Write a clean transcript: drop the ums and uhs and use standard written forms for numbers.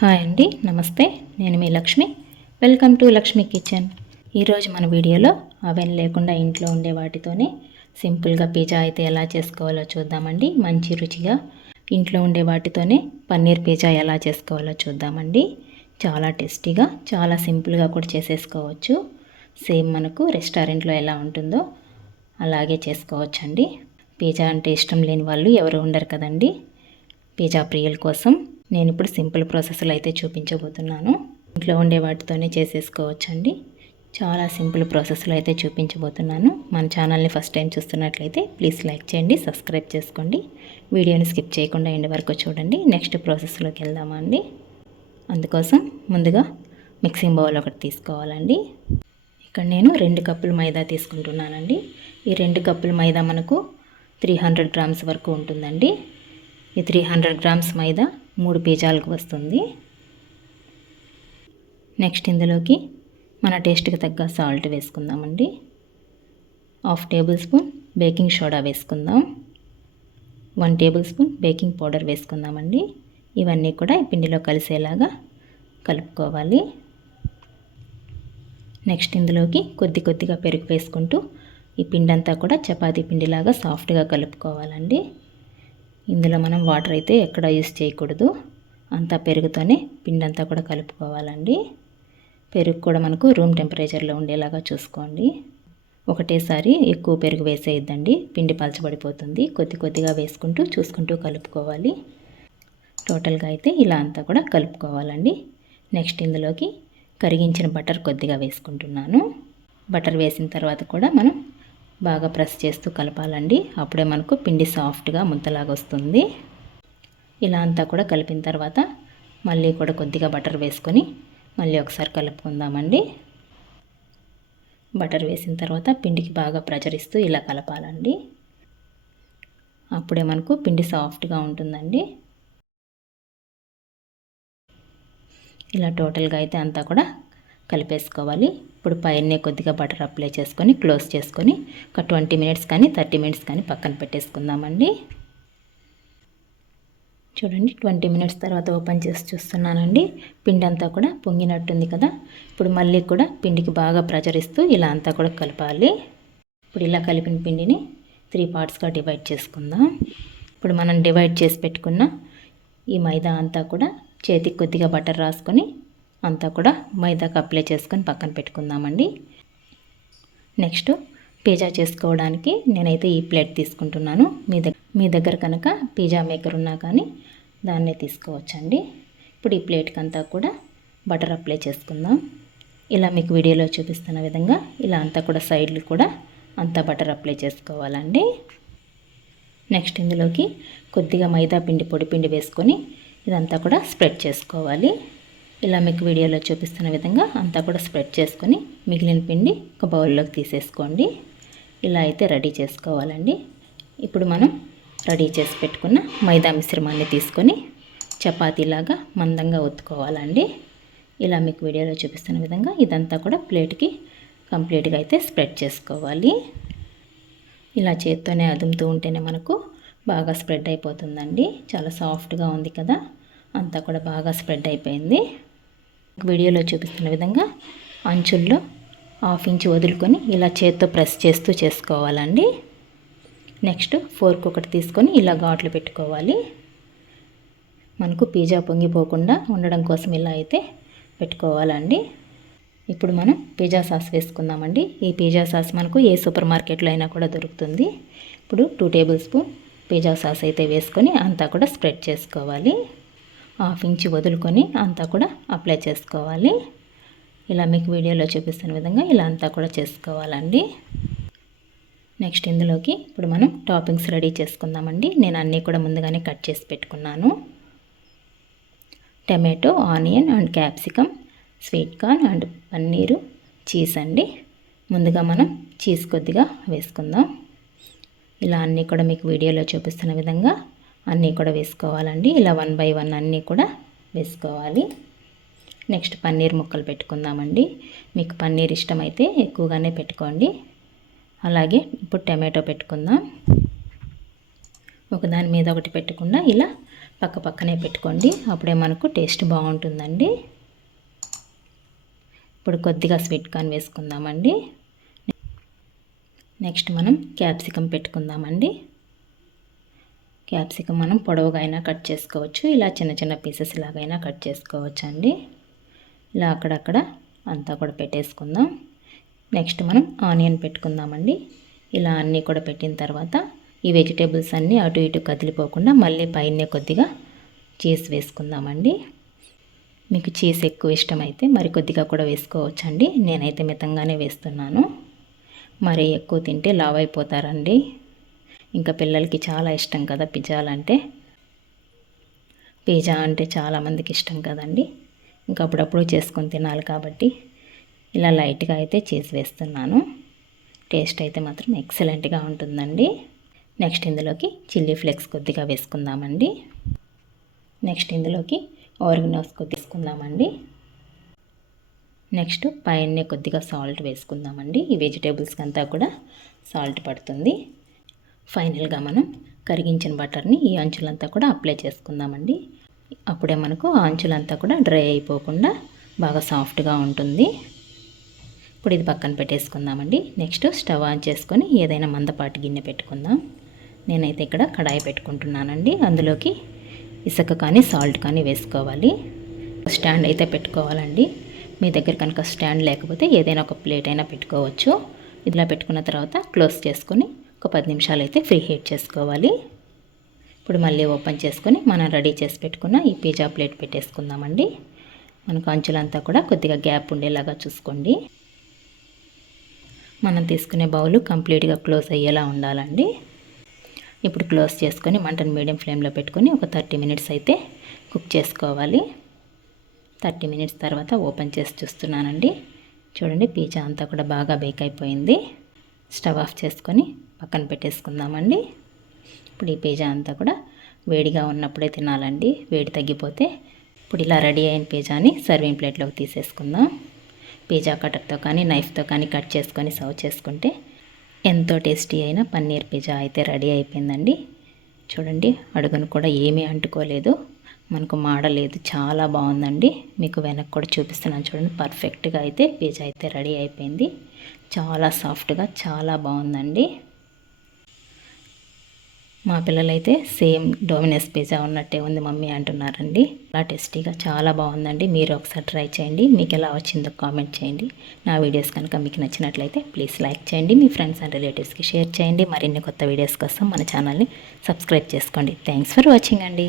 Hi అండి, నమస్తే. నేను మీ Lakshmi. Welcome to Lakshmi kitchen. ఈరోజు మన వీడియోలో అవెన్ లేకుండా ఇంట్లో ఉండే వాటితోనే సింపుల్గా పిజ్జా అయితే ఎలా చేసుకోవాలో చూద్దామండి. మంచి రుచిగా ఇంట్లో ఉండే వాటితోనే పన్నీర్ పిజ్జా ఎలా చేసుకోవాలో చూద్దామండి. చాలా టేస్టీగా, చాలా సింపుల్గా కూడా చేసేసుకోవచ్చు. సేమ్ మనకు రెస్టారెంట్లో ఎలా ఉంటుందో అలాగే చేసుకోవచ్చండి. పిజ్జా అంటే ఇష్టం లేని వాళ్ళు ఎవరు ఉండరు కదండి. పిజ్జా ప్రియుల కోసం నేను ఇప్పుడు సింపుల్ ప్రాసెస్లో అయితే చూపించబోతున్నాను. ఇంట్లో ఉండే వాటితోనే చేసేసుకోవచ్చండి. చాలా సింపుల్ ప్రాసెస్లో అయితే చూపించబోతున్నాను. మన ఛానల్ని ఫస్ట్ టైం చూస్తున్నట్లయితే ప్లీజ్ లైక్ చేయండి, సబ్స్క్రైబ్ చేసుకోండి. వీడియోని స్కిప్ చేయకుండా ఎండ్ వరకు చూడండి. నెక్స్ట్ ప్రాసెస్లోకి వెళ్దామండి. అందుకోసం ముందుగా మిక్సింగ్ బౌల్ ఒకటి తీసుకోవాలండి. ఇక్కడ నేను 2 కప్పులు మైదా తీసుకుంటున్నానండి. ఈ 2 కప్పుల మైదా మనకు 300 గ్రామ్స్ వరకు ఉంటుందండి. ఈ 300 గ్రామ్స్ మైదా 3 పిజ్జాలకు వస్తుంది. నెక్స్ట్ ఇందులోకి మన టేస్ట్కి తగ్గ సాల్ట్ వేసుకుందామండి. 1/2 టేబుల్ స్పూన్ బేకింగ్ సోడా వేసుకుందాం. 1 టేబుల్ స్పూన్ బేకింగ్ పౌడర్ వేసుకుందామండి. ఇవన్నీ కూడా ఈ పిండిలో కలిసేలాగా కలుపుకోవాలి. నెక్స్ట్ ఇందులోకి కొద్దిగా పెరుగు వేసుకుంటూ ఈ పిండి అంతా కూడా చపాతీ పిండిలాగా సాఫ్ట్గా కలుపుకోవాలండి. ఇందులో మనం వాటర్ అయితే ఎక్కడ యూస్ చేయకూడదు. అంతా పెరుగుతోనే పిండి అంతా కూడా కలుపుకోవాలండి. పెరుగు కూడా మనకు రూమ్ టెంపరేచర్లో ఉండేలాగా చూసుకోండి. ఒకటేసారి ఎక్కువ పెరుగు వేసేయద్దండి, పిండి పలచబడిపోతుంది. కొద్దిగా వేసుకుంటూ చూసుకుంటూ కలుపుకోవాలి. టోటల్గా అయితే ఇలా అంతా కూడా కలుపుకోవాలండి. నెక్స్ట్ ఇందులోకి కరిగించిన బటర్ కొద్దిగా వేసుకుంటున్నాను. బటర్ వేసిన తర్వాత కూడా మనం బాగా ప్రెస్ చేస్తూ కలపాలండి. అప్పుడే మనకు పిండి సాఫ్ట్గా ముద్దలాగా వస్తుంది. ఇలా అంతా కూడా కలిపిన తర్వాత మళ్ళీ కూడా కొద్దిగా బటర్ వేసుకొని మళ్ళీ ఒకసారి కలుపుకుందామండి. బటర్ వేసిన తర్వాత పిండికి బాగా ప్రెషర్ ఇస్తూ ఇలా కలపాలండి. అప్పుడే మనకు పిండి సాఫ్ట్గా ఉంటుందండి. ఇలా టోటల్గా అయితే అంతా కూడా కలిపేసుకోవాలి. ఇప్పుడు పైనే కొద్దిగా బటర్ అప్లై చేసుకొని క్లోజ్ చేసుకొని ఒక 20 మినిట్స్ కానీ 30 మినిట్స్ కానీ పక్కన పెట్టేసుకుందామండి. చూడండి, 20 మినిట్స్ తర్వాత ఓపెన్ చేసి చూస్తున్నానండి. పిండి అంతా కూడా పొంగినట్టుంది కదా. ఇప్పుడు మళ్ళీ కూడా పిండికి బాగా ప్రెషర్ ఇస్తూ ఇలా అంతా కూడా కలపాలి. ఇప్పుడు ఇలా కలిపిన పిండిని 3 పార్ట్స్గా డివైడ్ చేసుకుందాం. ఇప్పుడు మనం డివైడ్ చేసి పెట్టుకున్న ఈ మైదా అంతా కూడా చేతికి కొద్దిగా బటర్ రాసుకొని అంతా కూడా మైదాకు అప్లై చేసుకొని పక్కన పెట్టుకుందామండి. నెక్స్ట్ పిజ్జా చేసుకోవడానికి నేనైతే ఈ ప్లేట్ తీసుకుంటున్నాను. మీ దగ్గర కనుక పిజ్జా మేకర్ ఉన్నా కానీ దాన్నే తీసుకోవచ్చండి. ఇప్పుడు ఈ ప్లేట్కి అంతా కూడా బటర్ అప్లై చేసుకుందాం. ఇలా మీకు వీడియోలో చూపిస్తున్న విధంగా ఇలా అంతా కూడా సైడ్లు కూడా అంతా బటర్ అప్లై చేసుకోవాలండి. నెక్స్ట్ ఇందులోకి కొద్దిగా మైదా పిండి, పొడి పిండి వేసుకొని ఇదంతా కూడా స్ప్రెడ్ చేసుకోవాలి. ఇలా మీకు వీడియోలో చూపిస్తున్న విధంగా అంతా కూడా స్ప్రెడ్ చేసుకొని మిగిలిన పిండి ఒక బౌల్లోకి తీసేసుకోండి. ఇలా అయితే రెడీ చేసుకోవాలండి. ఇప్పుడు మనం రెడీ చేసి పెట్టుకున్న మైదా మిశ్రమాన్ని తీసుకొని చపాతీలాగా మందంగా ఒత్తుకోవాలండి. ఇలా మీకు వీడియోలో చూపిస్తున్న విధంగా ఇదంతా కూడా ప్లేట్కి కంప్లీట్గా అయితే స్ప్రెడ్ చేసుకోవాలి. ఇలా చేత్తోనే అదుముతూ ఉంటేనే మనకు బాగా స్ప్రెడ్ అయిపోతుందండి. చాలా సాఫ్ట్గా ఉంది కదా, అంతా కూడా బాగా స్ప్రెడ్ అయిపోయింది. వీడియోలో చూపిస్తున్న విధంగా అంచుల్లో 1/2 ఇంచ్ వదులుకొని ఇలా చేత్తో ప్రెస్ చేస్తూ చేసుకోవాలండి. నెక్స్ట్ ఫోర్క్ ఒకటి తీసుకొని ఇలా ఘాట్లు పెట్టుకోవాలి. మనకు పిజ్జా పొంగిపోకుండా ఉండడం కోసం ఇలా అయితే పెట్టుకోవాలండి. ఇప్పుడు మనం పిజ్జా సాస్ వేసుకుందామండి. ఈ పిజ్జా సాస్ మనకు ఏ సూపర్ మార్కెట్లో అయినా కూడా దొరుకుతుంది. ఇప్పుడు 2 టేబుల్ స్పూన్ పిజ్జా సాస్ అయితే వేసుకొని అంతా కూడా స్ప్రెడ్ చేసుకోవాలి. 1/2 ఇంచ్ వదులుకొని అంతా కూడా అప్లై చేసుకోవాలి. ఇలా మీకు వీడియోలో చూపిస్తున్న విధంగా ఇలా అంతా కూడా చేసుకోవాలండి. నెక్స్ట్ ఇందులోకి ఇప్పుడు మనం టాపింగ్స్ రెడీ చేసుకుందామండి. నేను అన్నీ కూడా ముందుగానే కట్ చేసి పెట్టుకున్నాను. Tomato, onion and capsicum, sweet corn and paneer, cheese అండి. ముందుగా మనం చీజ్ కొద్దిగా వేసుకుందాం. ఇలా అన్నీ కూడా మీకు వీడియోలో చూపిస్తున్న విధంగా అన్నీ కూడా వేసుకోవాలండి. ఇలా 1 బై 1 అన్నీ కూడా వేసుకోవాలి. నెక్స్ట్ పన్నీర్ ముక్కలు పెట్టుకుందామండి. మీకు పన్నీర్ ఇష్టమైతే ఎక్కువగానే పెట్టుకోండి. అలాగే ఇప్పుడు టమాటో పెట్టుకుందాం. ఒకదాని మీద ఒకటి పెట్టకుండా ఇలా పక్క పక్కనే పెట్టుకోండి, అప్పుడే మనకు టేస్ట్ బాగుంటుందండి. ఇప్పుడు కొద్దిగా స్వీట్ కార్న్ వేసుకుందామండి. నెక్స్ట్ మనం క్యాప్సికమ్ పెట్టుకుందామండి. క్యాప్సికమ్ మనం పొడవుగా అయినా కట్ చేసుకోవచ్చు, ఇలా చిన్న చిన్న పీసెస్ లాగైనా కట్ చేసుకోవచ్చు అండి. ఇలా అక్కడక్కడ అంతా కూడా పెట్టేసుకుందాం. నెక్స్ట్ మనం ఆనియన్ పెట్టుకుందామండి. ఇలా అన్నీ కూడా పెట్టిన తర్వాత ఈ వెజిటేబుల్స్ అన్నీ అటు ఇటు కదిలిపోకుండా మళ్ళీ పైన కొద్దిగా చీజ్ వేసుకుందామండి. మీకు చీజ్ ఎక్కువ ఇష్టమైతే మరి కొద్దిగా కూడా వేసుకోవచ్చండి. నేనైతే మితంగానే వేస్తున్నాను. మరి ఎక్కువ తింటే లావు అయిపోతారండి. ఇంకా పిల్లలకి చాలా ఇష్టం కదా పిజ్జాలంటే. పిజ్జా అంటే చాలామందికి ఇష్టం కదండి. ఇంకా అప్పుడప్పుడు చేసుకొని తినాలి కాబట్టి ఇలా లైట్గా అయితే చేసి వేస్తున్నాను. టేస్ట్ అయితే మాత్రం ఎక్సలెంట్గా ఉంటుందండి. నెక్స్ట్ ఇందులోకి చిల్లీ ఫ్లేక్స్ కొద్దిగా వేసుకుందామండి. నెక్స్ట్ ఇందులోకి ఆరిగానోస్ కొద్దిగా తీసుకుందామండి. నెక్స్ట్ పైన కొద్దిగా సాల్ట్ వేసుకుందామండి. ఈ వెజిటేబుల్స్కి అంతా కూడా సాల్ట్ పడుతుంది. ఫైనల్గా మనం కరిగించిన బటర్ని ఈ అంచులంతా కూడా అప్లై చేసుకుందామండి. అప్పుడే మనకు ఆ అంచులంతా కూడా డ్రై అయిపోకుండా బాగా సాఫ్ట్గా ఉంటుంది. ఇప్పుడు ఇది పక్కన పెట్టేసుకుందామండి. నెక్స్ట్ స్టవ్ ఆన్ చేసుకొని ఏదైనా మందపాటి గిన్నె పెట్టుకుందాం. నేనైతే ఇక్కడ కడాయి పెట్టుకుంటున్నానండి. అందులోకి ఇసుక కానీ సాల్ట్ కానీ వేసుకోవాలి. స్టాండ్ అయితే పెట్టుకోవాలండి. మీ దగ్గర కనుక స్టాండ్ లేకపోతే ఏదైనా ఒక ప్లేట్ అయినా పెట్టుకోవచ్చు. ఇలా పెట్టుకున్న తర్వాత క్లోజ్ చేసుకొని ఒక 10 నిమిషాలు అయితే ఫ్రీ హీట్ చేసుకోవాలి. ఇప్పుడు మళ్ళీ ఓపెన్ చేసుకొని మనం రెడీ చేసి పెట్టుకున్న ఈ పిజ్జా ప్లేట్ పెట్టేసుకుందామండి. మనకు అంచులంతా కూడా కొద్దిగా గ్యాప్ ఉండేలాగా చూసుకోండి. మనం తీసుకునే బౌల్ కంప్లీట్గా క్లోజ్ అయ్యేలా ఉండాలండి. ఇప్పుడు క్లోజ్ చేసుకొని మంటను మీడియం ఫ్లేమ్లో పెట్టుకొని ఒక 30 మినిట్స్ అయితే కుక్ చేసుకోవాలి. 30 మినిట్స్ తర్వాత ఓపెన్ చేసి చూస్తున్నానండి. చూడండి పిజ్జా అంతా కూడా బాగా బేక్ అయిపోయింది. స్టవ్ ఆఫ్ చేసుకొని పక్కన పెట్టేసుకుందామండి. ఇప్పుడు ఈ పిజ్జా అంతా కూడా వేడిగా ఉన్నప్పుడే తినాలండి, వేడి తగ్గిపోతే. ఇప్పుడు ఇలా రెడీ అయిన పిజ్జాని సర్వింగ్ ప్లేట్లోకి తీసేసుకుందాం. పిజ్జా కటర్తో కానీ నైఫ్తో కానీ కట్ చేసుకొని సర్వ్ చేసుకుంటే ఎంతో టేస్టీ అయిన పన్నీర్ పిజ్జా అయితే రెడీ అయిపోయిందండి. చూడండి అడుగును కూడా ఏమీ అంటుకోలేదు, మనకు మాడలేదు, చాలా బాగుందండి. మీకు వెనక్కి కూడా చూపిస్తున్నాను చూడండి. పర్ఫెక్ట్గా అయితే పిజ్జా అయితే రెడీ అయిపోయింది. చాలా సాఫ్ట్గా చాలా బాగుందండి. మా పిల్లలైతే సేమ్ డొమినోస్ పిజ్జా ఉన్నట్టే ఉంది మమ్మీ అంటున్నారండి. చాలా టేస్టీగా చాలా బాగుందండి. మీరు ఒకసారి ట్రై చేయండి. మీకు ఎలా వచ్చిందో కామెంట్ చేయండి. నా వీడియోస్ కనుక మీకు నచ్చినట్లయితే ప్లీజ్ లైక్ చేయండి. మీ ఫ్రెండ్స్ అండ్ రిలేటివ్స్కి షేర్ చేయండి. మరిన్ని కొత్త వీడియోస్ కోసం మన ఛానల్ని సబ్స్క్రైబ్ చేసుకోండి. థ్యాంక్స్ ఫర్ వాచింగ్ అండి.